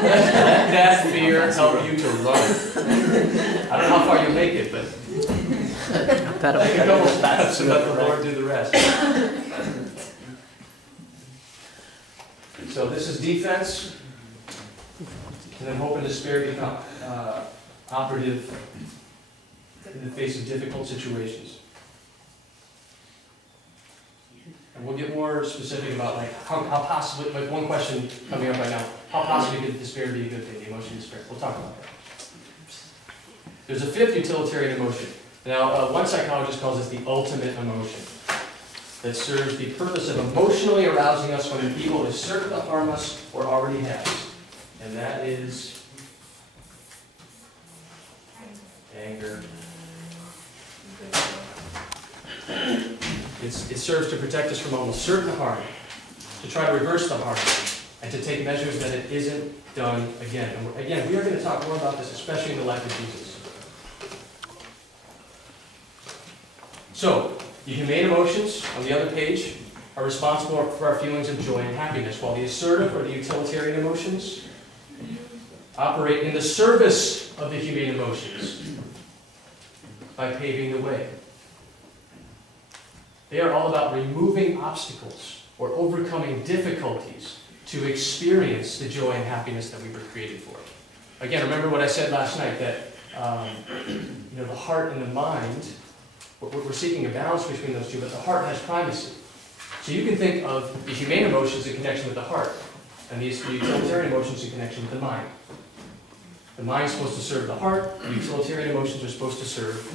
that fear help you to run. I don't know how far you'll make it, but take a couple steps and let the Lord do the rest. So this is defense, and then hope and despair become operative in the face of difficult situations. And we'll get more specific about like how possibly, like one question coming up right now, how possibly could despair be a good thing, the emotion of despair? We'll talk about that. There's a fifth utilitarian emotion. Now, one psychologist calls this the ultimate emotion, that serves the purpose of emotionally arousing us when an evil is certain to harm us or already has. And that is anger. It serves to protect us from almost certain harm, to try to reverse the harm, and to take measures that it isn't done again. And again, we are going to talk more about this, especially in the life of Jesus. So, the humane emotions, on the other page, are responsible for our feelings of joy and happiness, while the assertive or the utilitarian emotions operate in the service of the humane emotions by paving the way. They are all about removing obstacles or overcoming difficulties to experience the joy and happiness that we were created for. Again, remember what I said last night, that the heart and the mind, we're seeking a balance between those two, but the heart has primacy. So you can think of the humane emotions in connection with the heart, and the utilitarian emotions in connection with the mind. The mind is supposed to serve the heart, the utilitarian emotions are supposed to serve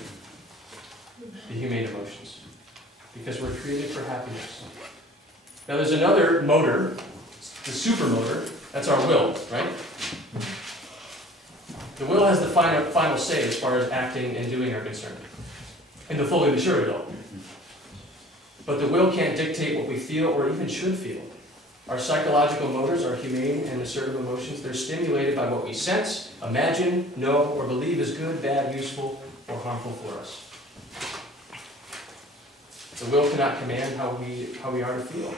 the humane emotions, because we're created for happiness. Now there's another motor, the supermotor, that's our will, right? The will has the final say as far as acting and doing are concerned, in the fully mature adult. But the will can't dictate what we feel or even should feel. Our psychological motors, our humane and assertive emotions, they're stimulated by what we sense, imagine, know, or believe is good, bad, useful, or harmful for us. The will cannot command how we are to feel.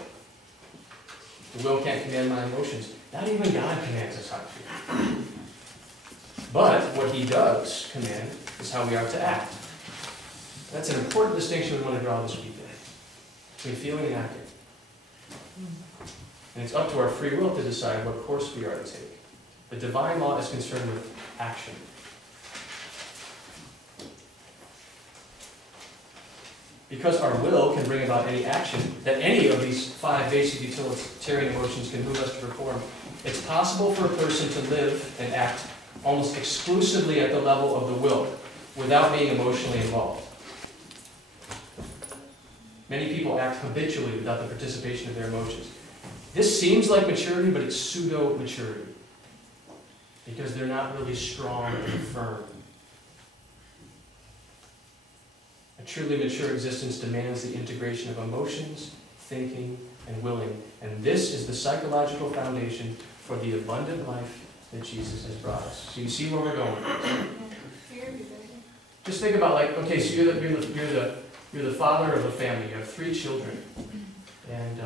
The will can't command my emotions. Not even God commands us how to feel. But what He does command is how we are to act. That's an important distinction we want to draw this weekend between feeling and acting. And it's up to our free will to decide what course we are to take. The divine law is concerned with action. Because our will can bring about any action that any of these 5 basic utilitarian emotions can move us to perform, it's possible for a person to live and act almost exclusively at the level of the will, without being emotionally involved. Many people act habitually without the participation of their emotions. This seems like maturity, but it's pseudo-maturity, because they're not really strong and firm. A truly mature existence demands the integration of emotions, thinking, and willing. And this is the psychological foundation for the abundant life that Jesus has brought us. So you see where we're going. Just think about, like, okay, so you're the father of a family. You have 3 children, and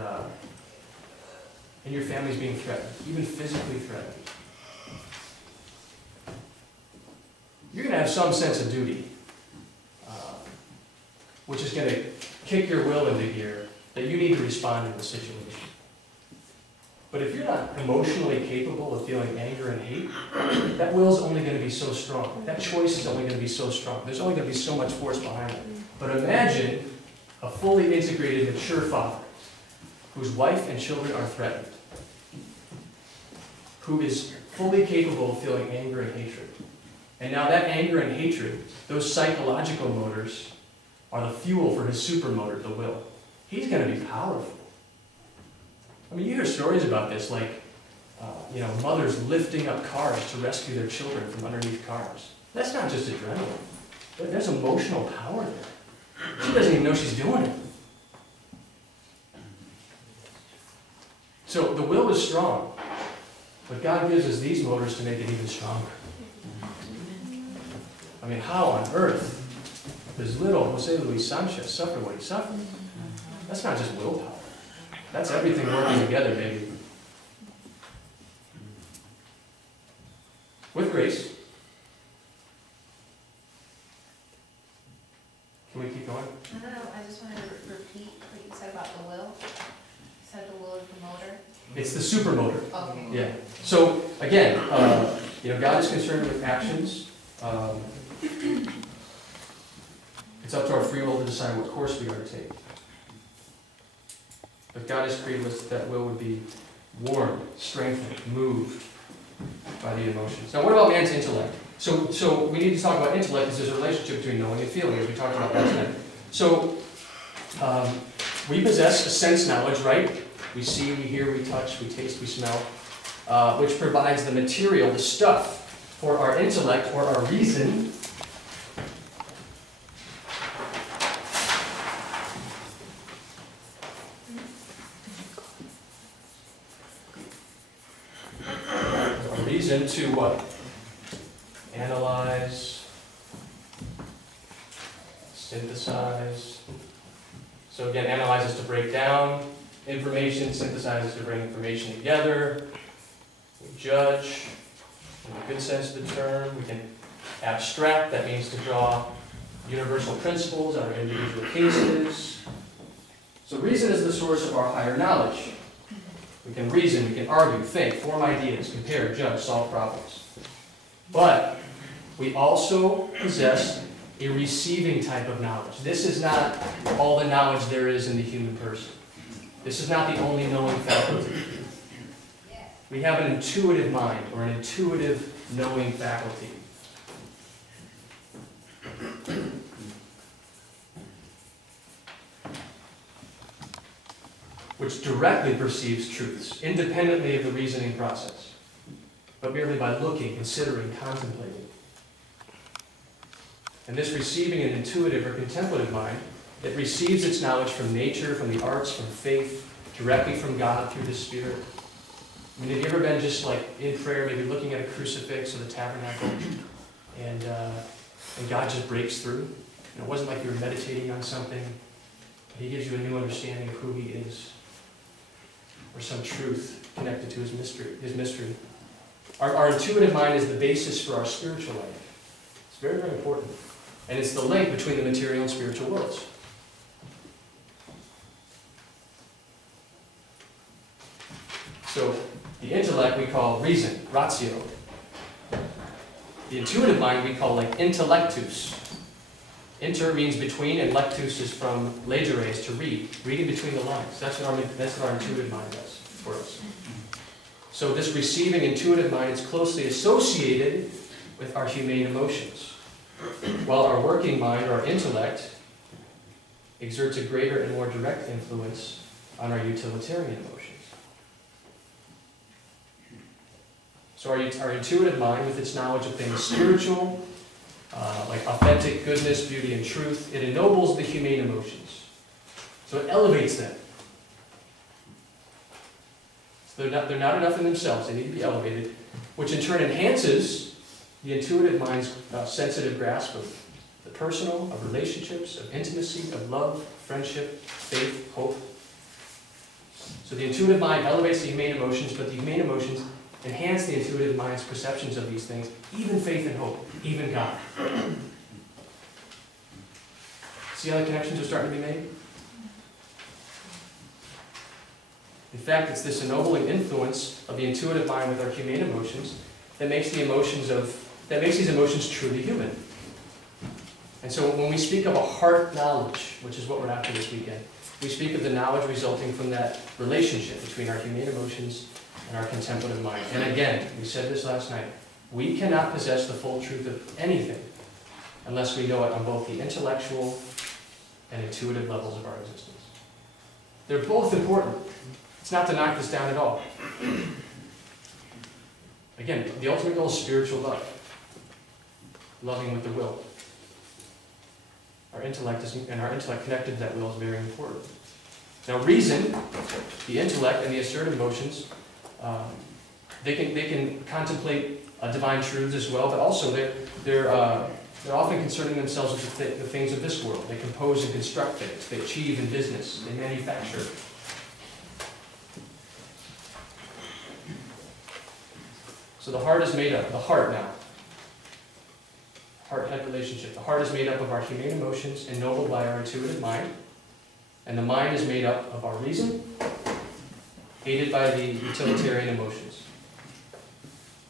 your family's being threatened, even physically threatened. You're going to have some sense of duty, which is going to kick your will into gear, that you need to respond to the situation. But if you're not emotionally capable of feeling anger and hate, that will is only going to be so strong. That choice is only going to be so strong. There's only going to be so much force behind it. But imagine a fully integrated, mature father whose wife and children are threatened, who is fully capable of feeling anger and hatred. And now that anger and hatred, those psychological motors, are the fuel for his supermotor, the will. He's going to be powerful. I mean, you hear stories about this, like, mothers lifting up cars to rescue their children from underneath cars. That's not just adrenaline. There's emotional power there. She doesn't even know she's doing it. So the will is strong, but God gives us these motors to make it even stronger. I mean, how on earth does little Jose Luis Sanchez suffer what he suffered? That's not just willpower. That's everything working together, baby. with grace. Can we keep going? No, I just wanted to repeat what you said about the will. You said the will is the motor. It's the supermotor. Okay. Yeah. So again, God is concerned with actions. It's up to our free will to decide what course we are to take. But God has created us that will would be warmed, strengthened, moved by the emotions. Now, what about man's intellect? So we need to talk about intellect because there's a relationship between knowing and feeling, as we talked about last night. So we possess a sense knowledge, right? We see, we hear, we touch, we taste, we smell, which provides the material, the stuff for our intellect or our reason to what? Analyze, synthesize. So again, analyze is to break down information, synthesize is to bring information together. We judge, in a good sense of the term. We can abstract, that means to draw universal principles out of individual cases. So reason is the source of our higher knowledge. We can reason, we can argue, think, form ideas, compare, judge, solve problems. But we also possess a receiving type of knowledge. This is not all the knowledge there is in the human person. This is not the only knowing faculty. We have an intuitive mind, or an intuitive knowing faculty. Which directly perceives truths, independently of the reasoning process, but merely by looking, considering, contemplating. And this receiving an intuitive or contemplative mind, it receives its knowledge from nature, from the arts, from faith, directly from God through the Spirit. I mean, have you ever been just like in prayer, maybe looking at a crucifix or the tabernacle, and God just breaks through? It wasn't like you were meditating on something. He gives you a new understanding of who He is, or some truth connected to His mystery. Our intuitive mind is the basis for our spiritual life. It's very, very important. And it's the link between the material and spiritual worlds. So, the intellect we call reason, ratio. The intuitive mind we call like intellectus. Inter means between, and lectus is from legeres, to read. Reading between the lines. That's what our intuitive mind does for us. So this receiving intuitive mind is closely associated with our humane emotions, while our working mind, or our intellect, exerts a greater and more direct influence on our utilitarian emotions. So our intuitive mind, with its knowledge of things spiritual, like authentic goodness, beauty, and truth, it ennobles the humane emotions. So it elevates them. So they're not enough in themselves, they need to be elevated, which in turn enhances the intuitive mind's sensitive grasp of the personal, of relationships, of intimacy, of love, friendship, faith, hope. So the intuitive mind elevates the humane emotions, but the humane emotions enhance the intuitive mind's perceptions of these things, even faith and hope, even God. See how the connections are starting to be made? In fact, it's this ennobling influence of the intuitive mind with our humane emotions that makes these emotions truly human. And so when we speak of a heart knowledge, which is what we're after this weekend, we speak of the knowledge resulting from that relationship between our humane emotions and our contemplative mind. And again, we said this last night, we cannot possess the full truth of anything unless we know it on both the intellectual and intuitive levels of our existence. They're both important. It's not to knock this down at all. Again, the ultimate goal is spiritual love. Loving with the will. Our intellect connected to that will is very important. Now reason, the intellect, and the assertive emotions, they can contemplate divine truths as well, but also they're often concerning themselves with the things of this world. They compose and construct things. They achieve in business. They manufacture. So the heart is made up, the heart now. Heart-head relationship. The heart is made up of our humane emotions, ennobled by our intuitive mind. And the mind is made up of our reason, aided by the utilitarian emotions.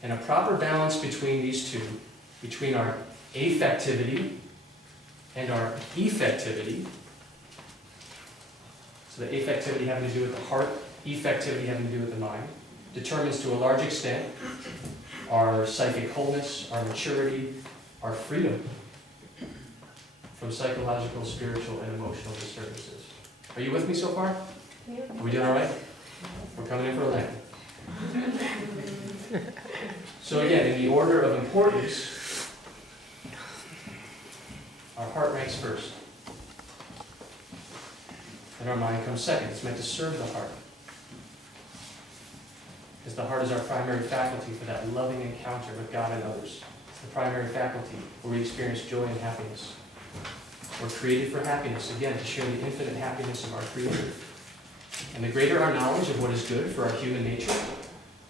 And a proper balance between these two, between our affectivity and our effectivity, so the affectivity having to do with the heart, effectivity having to do with the mind, determines to a large extent our psychic wholeness, our maturity, our freedom from psychological, spiritual, and emotional disturbances. Are you with me so far? Are we doing all right? We're coming in for a landing. So again, in the order of importance, our heart ranks first. And our mind comes second. It's meant to serve the heart. Because the heart is our primary faculty for that loving encounter with God and others. It's the primary faculty where we experience joy and happiness. We're created for happiness, again, to share the infinite happiness of our Creator. And the greater our knowledge of what is good for our human nature,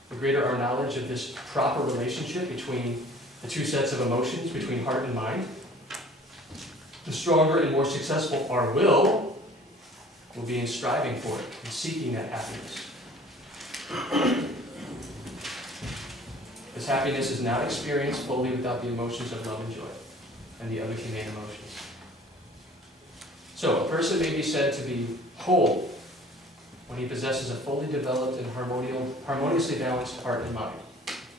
the greater our knowledge of this proper relationship between the two sets of emotions, between heart and mind, the stronger and more successful our will be in striving for it, and seeking that happiness. This happiness is not experienced fully without the emotions of love and joy, and the other humane emotions. So, a person may be said to be whole when he possesses a fully developed and harmoniously balanced heart and mind,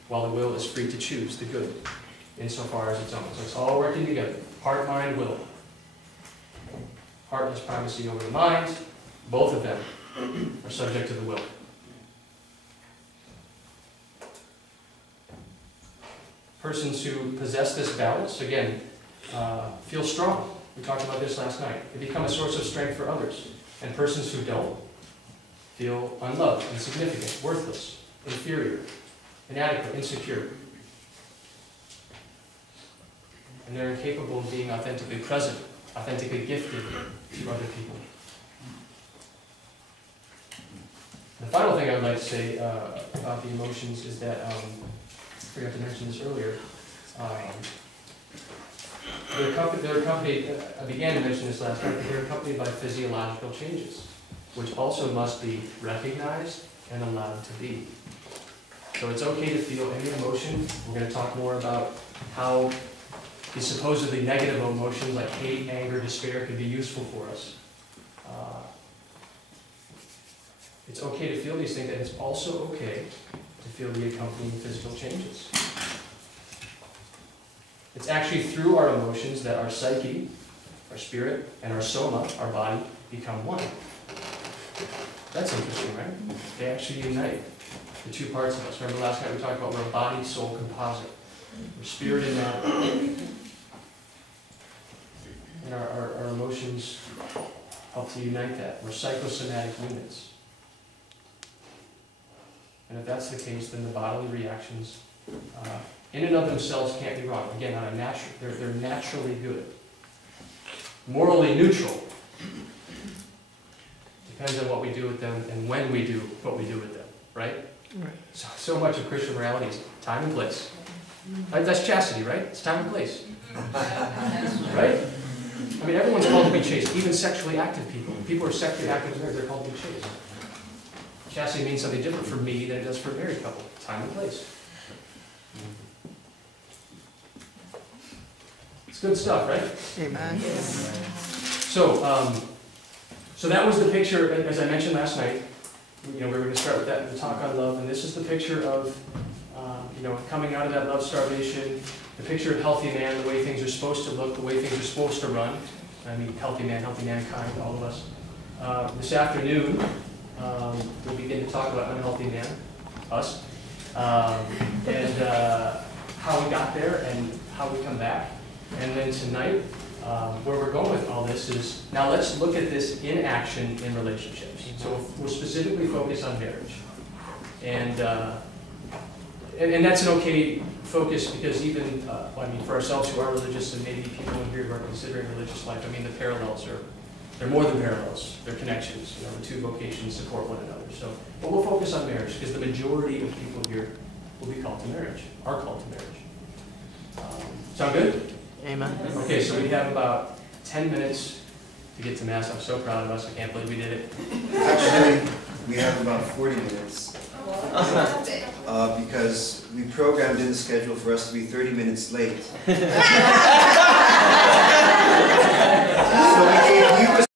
while the will is free to choose the good, insofar as its own. So it's all working together. Heart, mind, will. Heart has primacy over the mind. Both of them are subject to the will. Persons who possess this balance, again, feel strong. We talked about this last night. They become a source of strength for others. And persons who don't feel unloved, insignificant, worthless, inferior, inadequate, insecure. And they're incapable of being authentically present, authentically gifted to other people. The final thing I would like to say about the emotions is that, I forgot to mention this earlier, they're accompanied, I began to mention this last night, but they're accompanied by physiological changes, which also must be recognized and allowed to be. So it's okay to feel any emotion. We're going to talk more about how these supposedly negative emotions like hate, anger, despair can be useful for us. It's okay to feel these things, and it's also okay to feel the accompanying physical changes. It's actually through our emotions that our psyche, our spirit, and our soma, our body, become one. That's interesting, right? They actually unite the two parts of us. Remember last night we talked about we're a body-soul composite. We're spirit and matter. And our emotions help to unite that. We're psychosomatic units. And if that's the case, then the bodily reactions in and of themselves can't be wrong. Again, on a natural, they're naturally good. Morally neutral. Depends on what we do with them and when we do what we do with them, right? Right. So much of Christian morality is time and place. Right? That's chastity, right? It's time and place. Right? I mean, everyone's called to be chaste, even sexually active people. People who are sexually active, they're called to be chaste. Chastity means something different for me than it does for a married couple. Time and place. It's good stuff, right? Amen. So that was the picture, as I mentioned last night. We were going to start with that, the talk on love, and this is the picture of, coming out of that love starvation, the picture of healthy man, the way things are supposed to look, the way things are supposed to run. I mean, healthy man, healthy mankind, all of us. This afternoon, we'll begin to talk about unhealthy man, us, and how we got there and how we come back. And then tonight, where we're going with all this is, now let's look at this in action in relationships. So we'll specifically focus on marriage. And that's an okay focus because even, for ourselves who are religious and maybe people in here who are considering religious life, the parallels they're more than parallels, they're connections. The two vocations support one another. So, but we'll focus on marriage because the majority of people here will be called to marriage, are called to marriage. Sound good? Amen. Okay, so we have about 10 minutes to get to Mass. I'm so proud of us. I can't believe we did it. Actually, we have about 40 minutes. Because we programmed in the schedule for us to be 30 minutes late. So we gave